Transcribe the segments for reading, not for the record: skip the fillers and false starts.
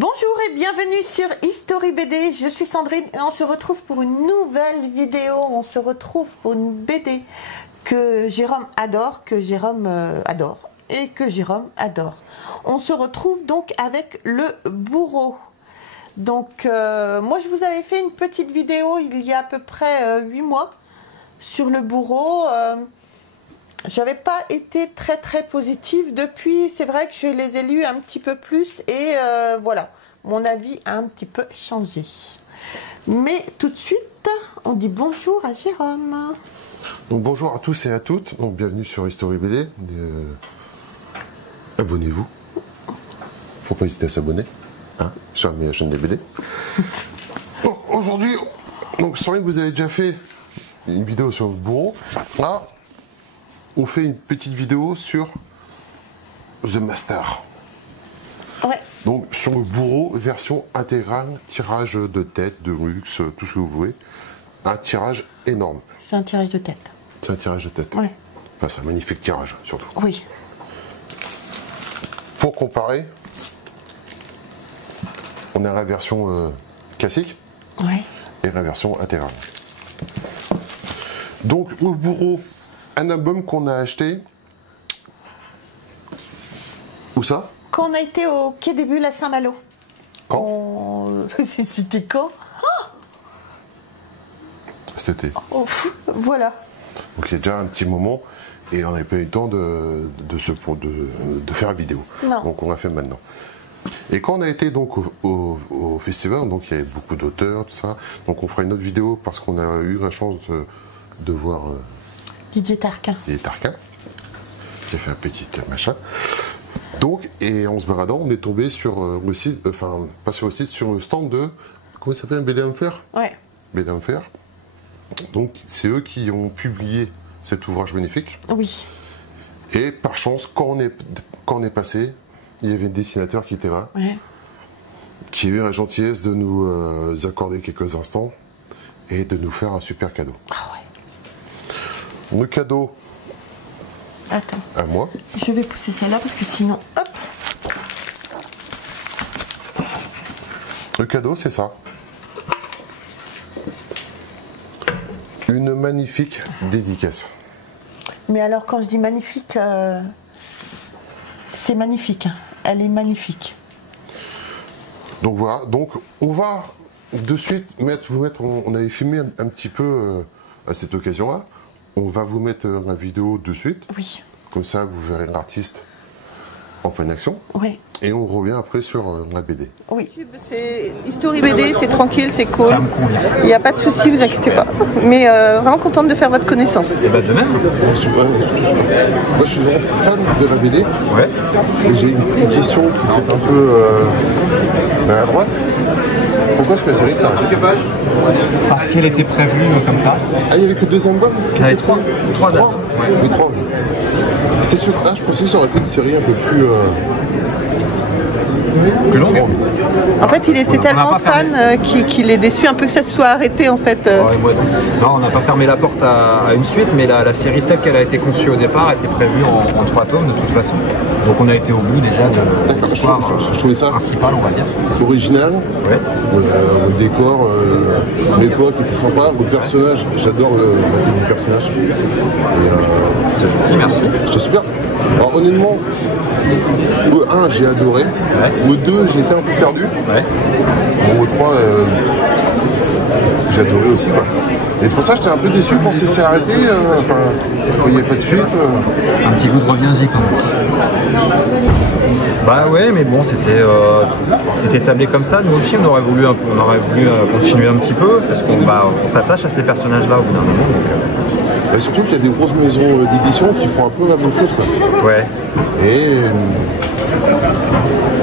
Bonjour et bienvenue sur History BD, je suis Sandrine et on se retrouve pour une nouvelle vidéo, on se retrouve pour une BD que Jérôme adore, et que Jérôme adore. On se retrouve donc avec Le Bourreau. Donc moi je vous avais fait une petite vidéo il y a à peu près 8 mois sur Le Bourreau. J'avais pas été très positive. Depuis, c'est vrai que je les ai lus un petit peu plus et voilà, mon avis a un petit peu changé. Mais tout de suite, on dit bonjour à Jérôme. Donc bonjour à tous et à toutes, donc bienvenue sur History BD. Abonnez-vous. Faut pas hésiter à s'abonner sur la chaîne des BD. Aujourd'hui, donc Sandrine, vous avez déjà fait une vidéo sur Le Bourreau. Là, on fait une petite vidéo sur The Master. Ouais. Donc sur Le Bourreau, version intégrale, tirage de tête, de luxe, tout ce que vous voulez. Un tirage énorme. C'est un tirage de tête. C'est un tirage de tête. Ouais. Enfin, c'est un magnifique tirage, surtout. Oui. Pour comparer, on a la version classique et la version intégrale. Donc, Le Bourreau, un album qu'on a acheté. Où ça? Quand on a été au Quai des Bulles à Saint-Malo. Quand? C'était quand? Cet été. Oh, voilà. Donc il y a déjà un petit moment et on n'avait pas eu le temps de faire la vidéo. Non. Donc on l'a fait maintenant. Et quand on a été donc au festival, donc il y avait beaucoup d'auteurs, tout ça. Donc on fera une autre vidéo parce qu'on a eu la chance de voir Didier Tarquin. Didier Tarquin, qui a fait un petit machin. Donc, et en se baladant, on est tombé sur le site, enfin pas sur le site, sur le stand de, comment il s'appelle, BD Enfer. Ouais. BD Enfer. Donc c'est eux qui ont publié cet ouvrage magnifique. Oui. Et par chance, quand on est passé, il y avait un dessinateur qui était là, qui a eu la gentillesse de nous accorder quelques instants et de nous faire un super cadeau. Ah ouais. Le cadeau, Attends. à moi. Je vais pousser celle-là parce que sinon, hop. Le cadeau, c'est ça. Une magnifique dédicace. Mais alors quand je dis magnifique, c'est magnifique. Elle est magnifique. Donc voilà, donc on va de suite vous mettre, on avait filmé un petit peu à cette occasion-là. On va vous mettre la vidéo de suite. Oui. Comme ça, vous verrez l'artiste en pleine action. Oui. Et on revient après sur la BD. Oui. C'est History BD, c'est tranquille, c'est cool. Il n'y a pas de souci, vous inquiétez pas. Mais vraiment contente de faire votre connaissance. Et bah de même. Moi, je suis vraiment fan de la BD. Ouais. Et j'ai une question qui est peut-être un peu à droite. Pourquoi est-ce que la série s'est arrêtée? Parce qu'elle était prévue comme ça. Ah, il n'y avait que 2 albums? Il y en avait 3. 3 albums. Oui, 3. C'est sûr, là, je pensais que ça aurait été une série un peu plus longue. En fait, il était On tellement n'a pas fan qu'il est déçu un peu que ça se soit arrêté en fait. Non, on n'a pas fermé la porte à une suite, mais la série telle qu'elle a été conçue au départ était prévue en 3 tomes de toute façon. Donc on a été au bout déjà de l'histoire principale, on va dire. Original, Ouais. le décor, l'époque était sympa, le personnage, j'adore le personnage. C'est gentil, merci. C'est super. Alors honnêtement, le 1 j'ai adoré, le 2 j'ai été un peu perdu, Ouais. bon, le 3 j'ai adoré aussi quoi. Et c'est pour ça que j'étais un peu déçu quand c'est s'est arrêté, quand il n'y avait pas de suite. Un petit goût de reviens-y quand même. Bah ouais, mais bon, c'était tablé comme ça. Nous aussi, on aurait voulu continuer un petit peu, parce qu'on s'attache à ces personnages-là au bout d'un moment. Donc, Et surtout qu'il y a des grosses maisons d'édition qui font un peu la même chose quoi. ouais. Et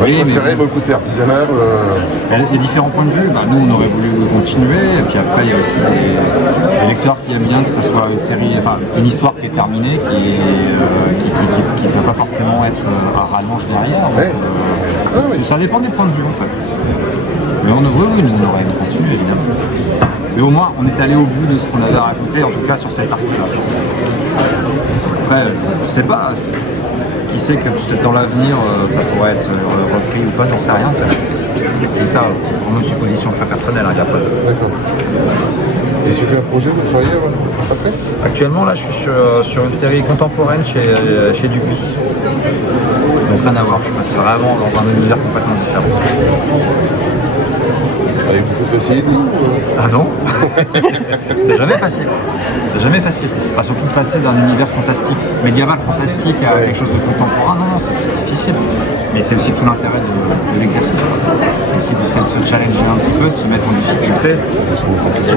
Oui, je préférais le côté artisanal. Il y a différents points de vue. Nous, on aurait voulu continuer. Et puis après, il y a aussi des lecteurs qui aiment bien que ce soit une série, enfin une histoire qui est terminée, qui ne peut pas forcément être à rallonge derrière. Donc, ça dépend des points de vue en fait. Mais nous, on aurait aimé continuer évidemment. Mais au moins, on est allé au bout de ce qu'on avait à raconter, en tout cas sur cette arc-là. Après, je sais pas. Qui sait que peut-être dans l'avenir ça pourrait être repris ou pas, j'en sais rien en fait. C'est ça, vraiment une supposition très personnelle, il n'y a pas de... D'accord. Et sur quel projet vous travaillez après? Actuellement, là, je suis sur une série contemporaine chez Dupuis. Donc rien à voir, je passe vraiment dans un univers complètement différent. Avec beaucoup de facilité Ah non. C'est jamais facile. C'est jamais facile. Enfin, surtout de passer d'un univers fantastique, médiéval fantastique à quelque chose de contemporain, non, c'est difficile. Mais c'est aussi tout l'intérêt de l'exercice. C'est aussi d'essayer de se challenger un petit peu, de se mettre en difficulté et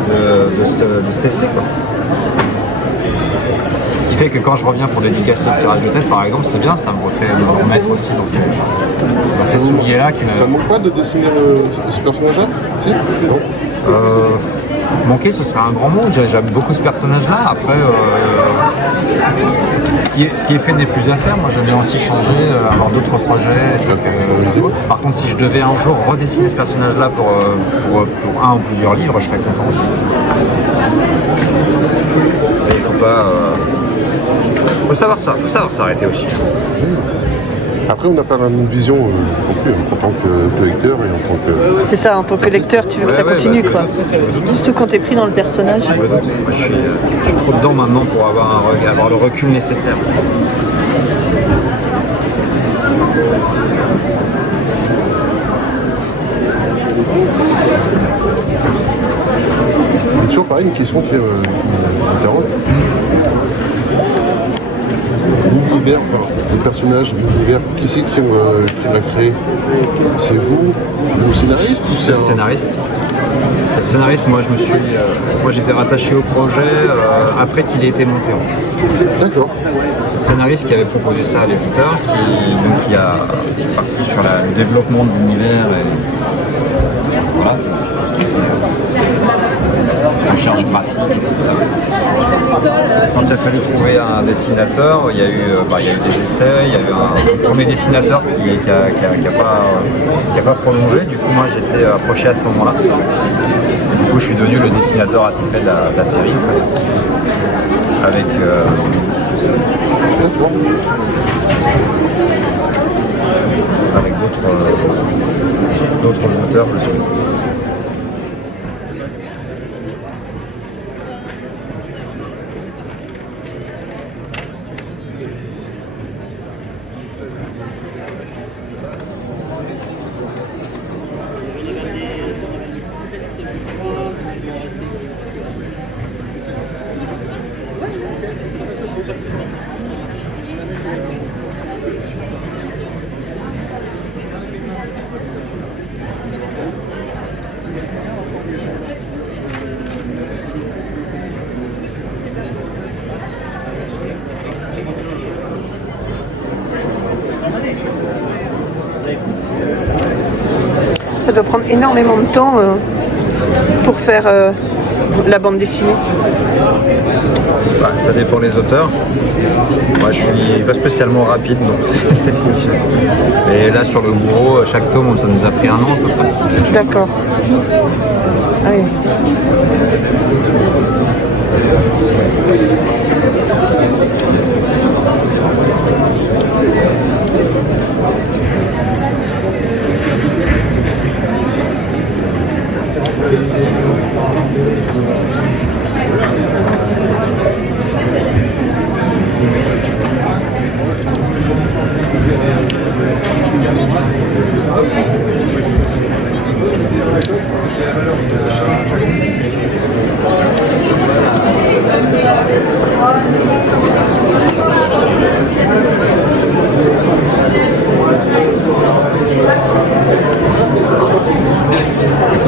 de se tester, quoi. Ce qui fait que quand je reviens pour dédicacer le tirage de tête, par exemple, c'est bien, ça me refait me remettre aussi dans ces souliers-là. Ça ne manque pas de dessiner ce personnage-là? Si? Non. Manquer, ce serait un grand mot. J'aime beaucoup ce personnage-là. Après, ce qui est fait n'est plus à faire. Moi, j'aime bien aussi changer, avoir d'autres projets. Par contre, si je devais un jour redessiner ce personnage-là pour un ou plusieurs livres, je serais content aussi. Mais il faut pas... faut savoir s'arrêter aussi. Après, on n'a pas la même vision non plus, en tant que lecteur et en tant que... C'est ça, en tant que lecteur, tu veux que ça continue, quoi. Surtout quand t'es pris dans le personnage. Moi, je suis trop dedans maintenant pour avoir le recul nécessaire. C'est toujours pareil, une question qui m'interroge. L'univers, le personnage, l'univers, qui c'est qui l'a créé? C'est vous, le scénariste ou c'est le scénariste? Le scénariste, moi j'étais rattaché au projet après qu'il ait été monté. D'accord. C'est le scénariste qui avait proposé ça à l'éditeur, qui a parti sur le développement de l'univers et voilà. Recherche graphique, etc. Quand il a fallu trouver un dessinateur, il y a eu des essais, il y a eu un premier dessinateur qui n'a pas prolongé. Du coup, moi j'étais approché à ce moment-là. Du coup, je suis devenu le dessinateur attitré de la série. Avec d'autres auteurs dessus. Ça doit prendre énormément de temps pour faire la bande dessinée. Bah, ça dépend des auteurs. Moi je suis pas spécialement rapide donc c'est difficile. Et là sur le bourreau, chaque tome ça nous a pris un an à peu près. D'accord. Ah oui.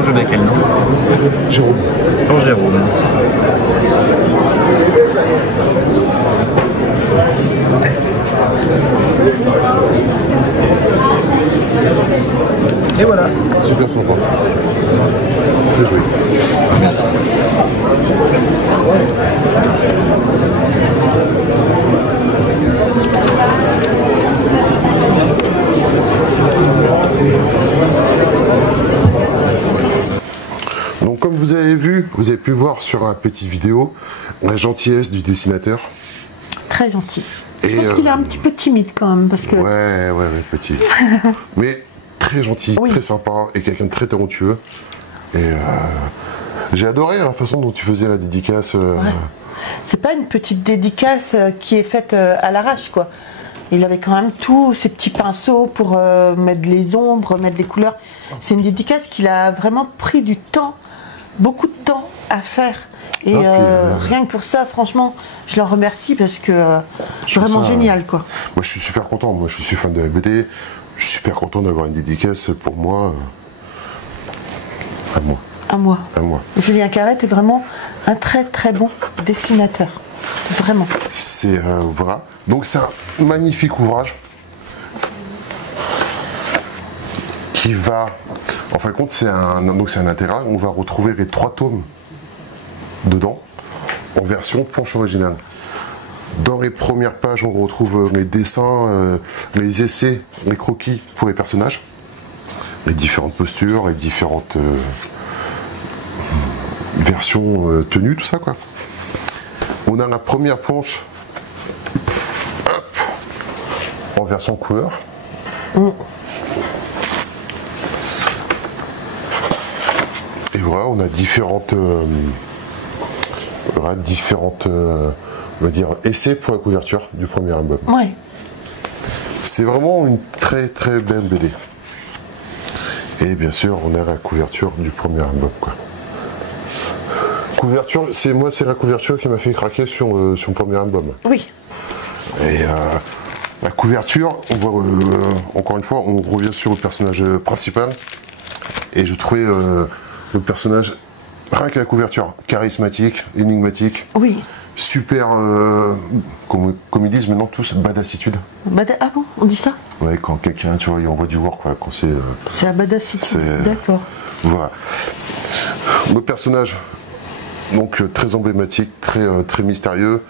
Je mets quel nom? Jérôme. Pour Jérôme. Et voilà. Super sympa. Bien joué. Merci. Donc comme vous avez vu, vous avez pu voir sur la petite vidéo la gentillesse du dessinateur. Très gentil. Je pense qu'il est un petit peu timide quand même parce que. Ouais, petit. Mais très gentil, Oui. très sympa et quelqu'un de très talentueux. Et j'ai adoré la façon dont tu faisais la dédicace. C'est pas une petite dédicace qui est faite à l'arrache, quoi. Il avait quand même tous ses petits pinceaux pour mettre les ombres, mettre les couleurs. C'est une dédicace qu'il a vraiment pris du temps, beaucoup de temps à faire. Et rien que pour ça, franchement, je l'en remercie parce que vraiment génial, quoi. Moi, je suis super content. Moi, je suis fan de la BD. Je suis super content d'avoir une dédicace pour moi. À moi. À moi. À moi. Julien Carrette est vraiment un très très bon dessinateur. Vraiment. C'est voilà. Donc c'est un magnifique ouvrage qui va, en fin de compte, c'est un intégral. On va retrouver les 3 tomes dedans en version planche originale. Dans les premières pages, on retrouve les dessins, les essais, les croquis pour les personnages, les différentes postures, les différentes versions tenues, tout ça, quoi. On a la première planche en version couleur. Et voilà, on a différentes, on va dire, essais pour la couverture du premier album. Ouais. C'est vraiment une très très belle BD. Et bien sûr, on a la couverture du premier album, quoi. Couverture, c'est la couverture qui m'a fait craquer sur le premier album. Oui. Et la couverture, on voit encore une fois, on revient sur le personnage principal. Et je trouvais le personnage, rien que la couverture, charismatique, énigmatique. Oui. Super, comme ils disent maintenant tous, badassitude. Ah bon, on dit ça? Ouais, quand quelqu'un, tu vois, il envoie du work, quoi, quand c'est... C'est la badassitude, d'accord. Voilà. Le personnage, donc très emblématique, très mystérieux,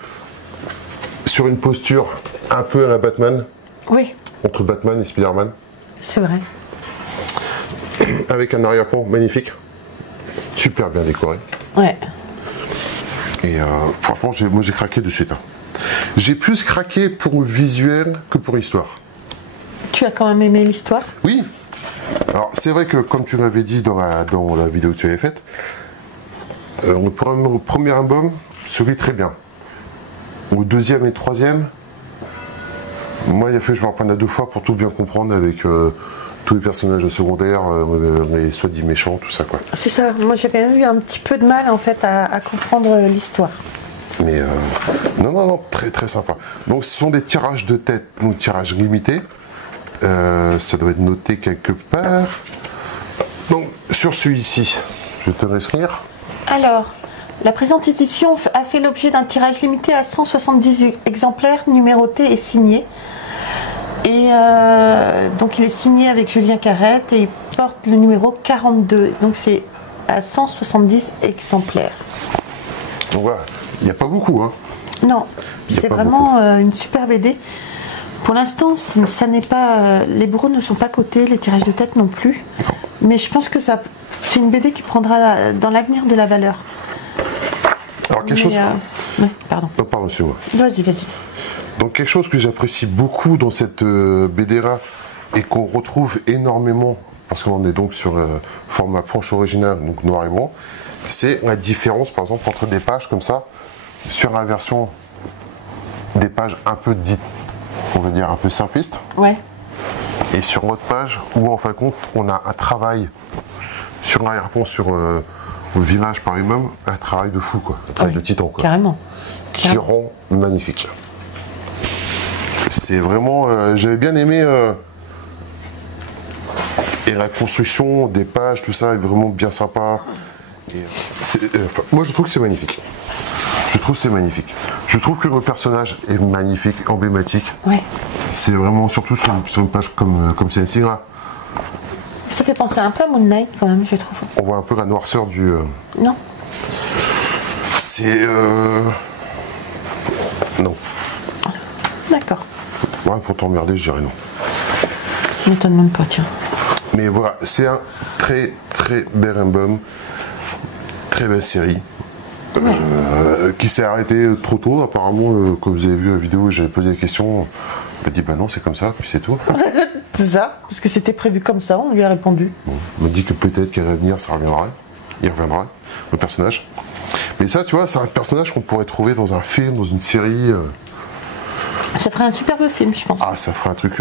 sur une posture un peu à la Batman, Oui, entre Batman et Spider-Man, c'est vrai. avec un arrière-plan magnifique, super bien décoré. Ouais. Et franchement, moi j'ai craqué de suite. Hein. J'ai plus craqué pour le visuel que pour l'histoire. Tu as quand même aimé l'histoire? Oui. Alors c'est vrai que comme tu m'avais dit dans la vidéo que tu avais faite, le premier album se lit très bien. Au deuxième et le troisième, moi il a fallu que je me reprenne à 2 fois pour tout bien comprendre avec tous les personnages secondaires, les soi-disant méchants, tout ça, quoi. C'est ça, moi j'ai quand même eu un petit peu de mal en fait à comprendre l'histoire. Mais non, très très sympa. Donc ce sont des tirages de tête, donc tirages limités. Ça doit être noté quelque part. Donc sur celui-ci, je te laisse lire. Alors, la présente édition a fait l'objet d'un tirage limité à 170 exemplaires numérotés et signés. Et donc il est signé avec Julien Carrette et il porte le numéro 42. Donc c'est à 170 exemplaires. Donc voilà, il n'y a pas beaucoup, hein. Non, Il y a c'est pas vraiment une super BD. Pour l'instant, ça n'est pas. Les bureaux ne sont pas cotés, les tirages de tête non plus. Mais je pense que c'est une BD qui prendra dans l'avenir de la valeur. Alors quelque chose. Ouais, pardon. Non, pardon, excuse-moi. Vas-y. Donc quelque chose que j'apprécie beaucoup dans cette BD-là et qu'on retrouve énormément, parce qu'on est donc sur format planche originale, donc noir et blanc, c'est la différence par exemple entre des pages comme ça, sur la version des pages un peu dites, on va dire un peu simplistes, Ouais. et sur notre page où en fin de compte on a un travail sur l'arrière-plan, sur le village par lui-même, un travail de fou, quoi, un travail de titan, quoi, Carrément. qui rend magnifique. C'est vraiment, j'avais bien aimé, et la construction des pages, tout ça est vraiment bien sympa. Et, moi je trouve que c'est magnifique. Je trouve que c'est magnifique. Je trouve que le personnage est magnifique, emblématique. Ouais. C'est vraiment surtout sur une page comme celle-ci là. Ça fait penser un peu à Moon Knight quand même, je trouve. On voit un peu la noirceur du. Non. C'est. Non. D'accord. Ouais, pour t'emmerder, je dirais non. Je m'étonne même pas, tiens. Mais voilà, c'est un très très bel album, très belle série, qui s'est arrêtée trop tôt. Apparemment, comme vous avez vu la vidéo, j'avais posé la question, on m'a dit bah non, c'est comme ça, puis c'est tout. ça, parce que c'était prévu comme ça, on lui a répondu. Bon, on me dit que peut-être qu'à l'avenir, ça reviendra. Il reviendra, le personnage. Mais ça, tu vois, c'est un personnage qu'on pourrait trouver dans un film, dans une série. Ça ferait un superbe film, je pense. Ah, ça ferait un truc...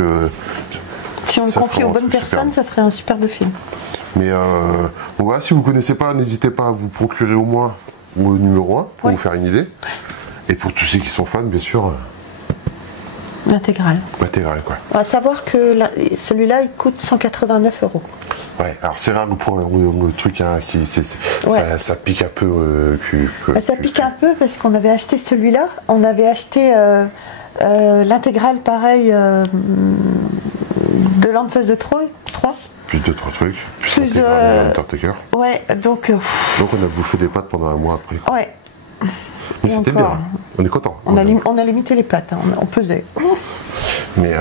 si on le confie aux bonnes personnes, ça ferait un superbe film. Mais bon, voilà, si vous ne connaissez pas, n'hésitez pas à vous procurer au moins le numéro 1 pour vous faire une idée. Et pour tous ceux qui sont fans, bien sûr... L'intégrale. L'intégrale, quoi. On va savoir que celui-là, il coûte 189 €. Ouais, alors c'est rare pour le truc hein, qui ça pique un peu. Ça pique un peu parce qu'on avait acheté celui-là, on avait acheté l'intégrale pareil de l'Enfance de Troie 3. Plus de 3 trucs, plus de Undertaker. Ouais, donc on a bouffé des pâtes pendant un mois après. Quoi. Ouais. Mais c'était bien, on est content. On a limité les pâtes, hein, on pesait. Mais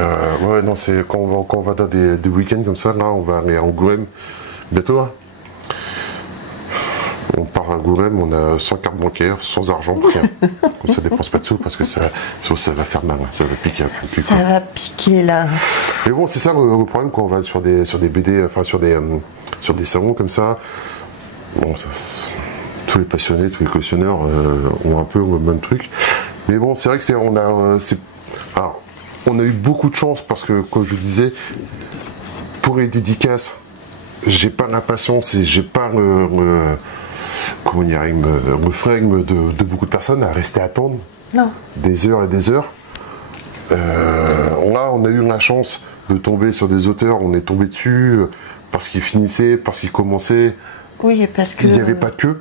ouais, non, c'est quand on va dans des week-ends comme ça, là, on va aller à Angoulême bientôt. Hein. On part à Angoulême, on a sans carte bancaire, sans argent, rien. Comme ça dépense pas de sous parce que ça va faire mal, ça va piquer un peu. Ça va piquer là. Mais bon, c'est ça le problème quand on va sur des BD, enfin sur des salons comme ça. Bon, tous les passionnés, tous les collectionneurs ont un peu le même truc. Mais bon, c'est vrai que on a eu beaucoup de chance parce que, comme je disais, pour les dédicaces, j'ai pas l'impatience et j'ai pas le flegme de beaucoup de personnes à rester attendre des heures et des heures. Là, on a eu la chance de tomber sur des auteurs, on est tombé dessus parce qu'ils finissaient, parce qu'ils commençaient. Oui, parce que... Il n'y avait pas que.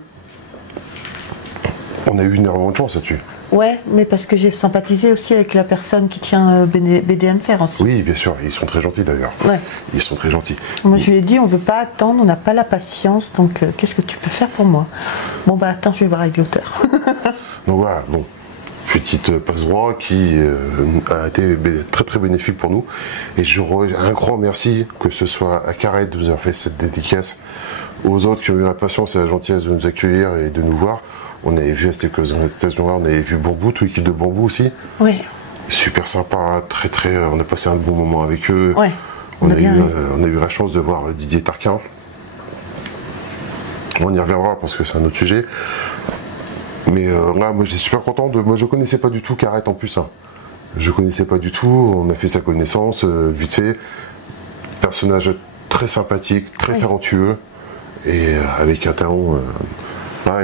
On a eu énormément de chance là-dessus. Ouais, mais parce que j'ai sympathisé aussi avec la personne qui tient BDM Faire aussi. Oui, bien sûr, ils sont très gentils d'ailleurs. Ouais. Ils sont très gentils. Moi, je lui ai dit, on ne veut pas attendre, on n'a pas la patience, donc qu'est-ce que tu peux faire pour moi? Bon, bah attends, je vais voir avec l'auteur. Donc voilà, bon, petite passe-droit qui a été très très bénéfique pour nous. Et un grand merci, que ce soit à Carrette de nous avoir fait cette dédicace, aux autres qui ont eu la patience et la gentillesse de nous accueillir et de nous voir. On avait vu à cette occasion-là, on avait vu Bambou, toute l'équipe de Bambou aussi. Oui. Super sympa, très très. On a passé un bon moment avec eux. Ouais. On a eu la chance de voir Didier Tarquin. On y reviendra parce que c'est un autre sujet. Mais là, moi j'étais super content Moi je connaissais pas du tout Carrette en plus. Hein. Je connaissais pas du tout. On a fait sa connaissance vite fait. Personnage très sympathique, très talentueux et avec un talent.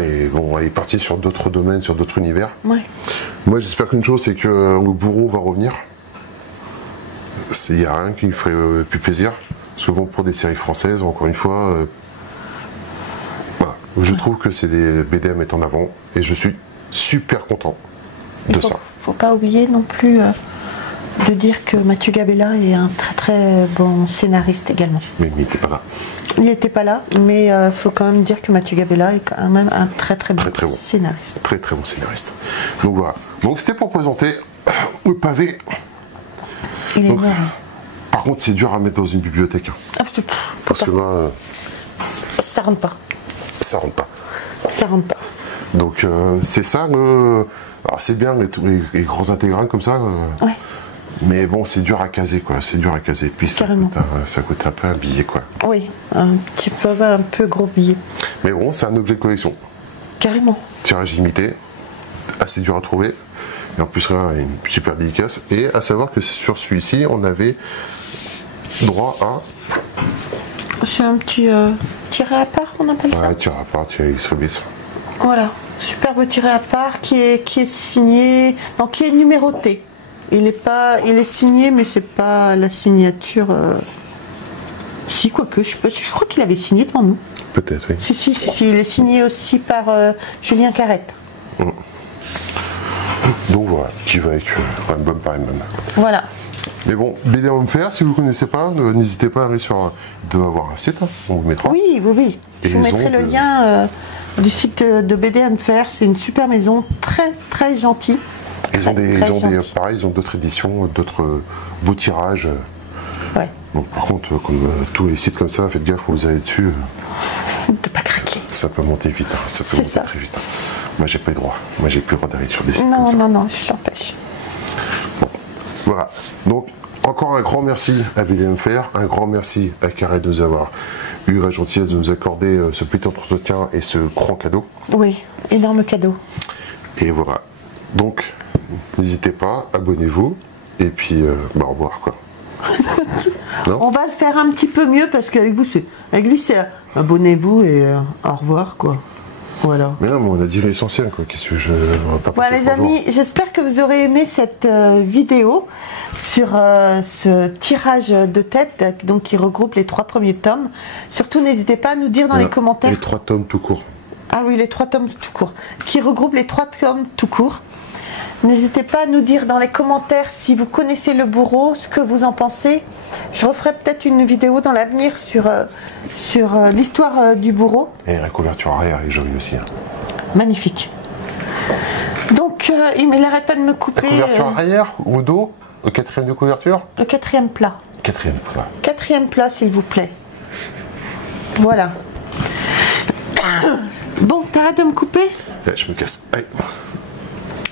Et bon, il est parti sur d'autres domaines, sur d'autres univers. Ouais. Moi, j'espère qu'une chose, c'est que le bourreau va revenir. Il n'y a rien qui me ferait plus plaisir. Souvent pour des séries françaises, encore une fois. Voilà. Je trouve que c'est des BD à mettre en avant. Et je suis super content de ça. Faut pas oublier non plus de dire que Mathieu Gabella est un très très bon scénariste également. Mais il n'était pas là. Il n'était pas là, mais il faut quand même dire que Mathieu Gabella est quand même un très très bon scénariste. Très très bon scénariste. Donc voilà. Donc c'était pour présenter le pavé. Il est énorme. Par contre, c'est dur à mettre dans une bibliothèque. Hein. Parce que là... ça rentre pas. Ça rentre pas. Ça rentre pas. Donc c'est ça le... Alors c'est bien les grands intégrales comme ça. Ouais. Mais bon, c'est dur à caser, quoi. C'est dur à caser. Puis ça coûte un peu un billet, quoi. Oui, un peu gros billet. Mais bon, c'est un objet de collection. Carrément. Tirage limité, assez dur à trouver. Et en plus, là, une super dédicace. Et à savoir que sur celui-ci, on avait droit à... C'est un petit tiré à part, on appelle ça. Ouais, tiré à part, tiré extremis. Voilà, superbe tiré à part qui est signé, non, qui est numéroté. Il est signé, mais c'est pas la signature. Si, quoique, je crois qu'il avait signé devant nous. Peut-être, oui. Si, il est signé aussi par Julien Carrette. Donc voilà, qui va avec album par album. Voilà. Mais bon, BD Homme Faire, si vous ne connaissez pas, n'hésitez pas à aller sur. Il doit avoir un site, hein, on vous mettra. Oui. Et je vous mettrai le lien du site de BD Homme Faire. C'est une super maison, très très gentille. Ils ont d'autres éditions, d'autres beaux tirages. Ouais. Donc par contre, comme tous les sites comme ça, faites gaffe quand vous allez dessus. De pas craquer. Ça peut monter vite, hein. Ça peut monter très vite. Hein. Moi j'ai pas le droit. Moi j'ai plus le droit d'aller sur des sites comme ça. Non, je l'empêche. Bon. Voilà. Donc Encore un grand merci à BDMFR, un grand merci à Carré de nous avoir eu la gentillesse de nous accorder ce petit entretien et ce grand cadeau. Oui, énorme cadeau. Et voilà. Donc, n'hésitez pas, abonnez-vous. Et puis, au revoir, quoi. On va le faire un petit peu mieux parce qu'avec vous, avec lui, c'est abonnez-vous et au revoir, quoi. Voilà. Mais non, mais on a dit l'essentiel, quoi. Qu'est-ce que je. On va pas Voilà, passer les 3 jours. amis, j'espère que vous aurez aimé cette vidéo sur ce tirage de tête donc, qui regroupe les 3 premiers tomes. Surtout, n'hésitez pas à nous dire dans les commentaires. Les 3 tomes tout court. Ah oui, les 3 tomes tout court. Qui regroupe les 3 tomes tout court. N'hésitez pas à nous dire dans les commentaires si vous connaissez le bourreau, ce que vous en pensez. Je referai peut-être une vidéo dans l'avenir sur l'histoire du bourreau. Et la couverture arrière est jolie aussi. Hein. Magnifique. Donc, il n'arrête pas de me couper. La couverture arrière ou au dos, au 4e de couverture. Le 4e plat. 4e plat. 4e plat, s'il vous plaît. Voilà. Bon, t'arrêtes de me couper? Ouais, je me casse. Allez.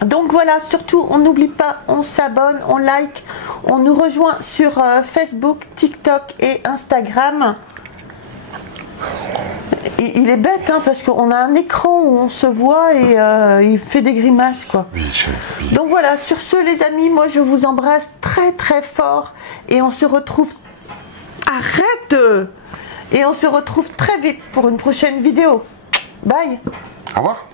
Donc voilà, surtout, on n'oublie pas, on s'abonne, on like, on nous rejoint sur Facebook, TikTok et Instagram. Il est bête, hein, parce qu'on a un écran où on se voit et il fait des grimaces, quoi. Oui. Donc voilà, sur ce, les amis, moi je vous embrasse très très fort et on se retrouve... Arrête! Et on se retrouve très vite pour une prochaine vidéo. Bye! Au revoir.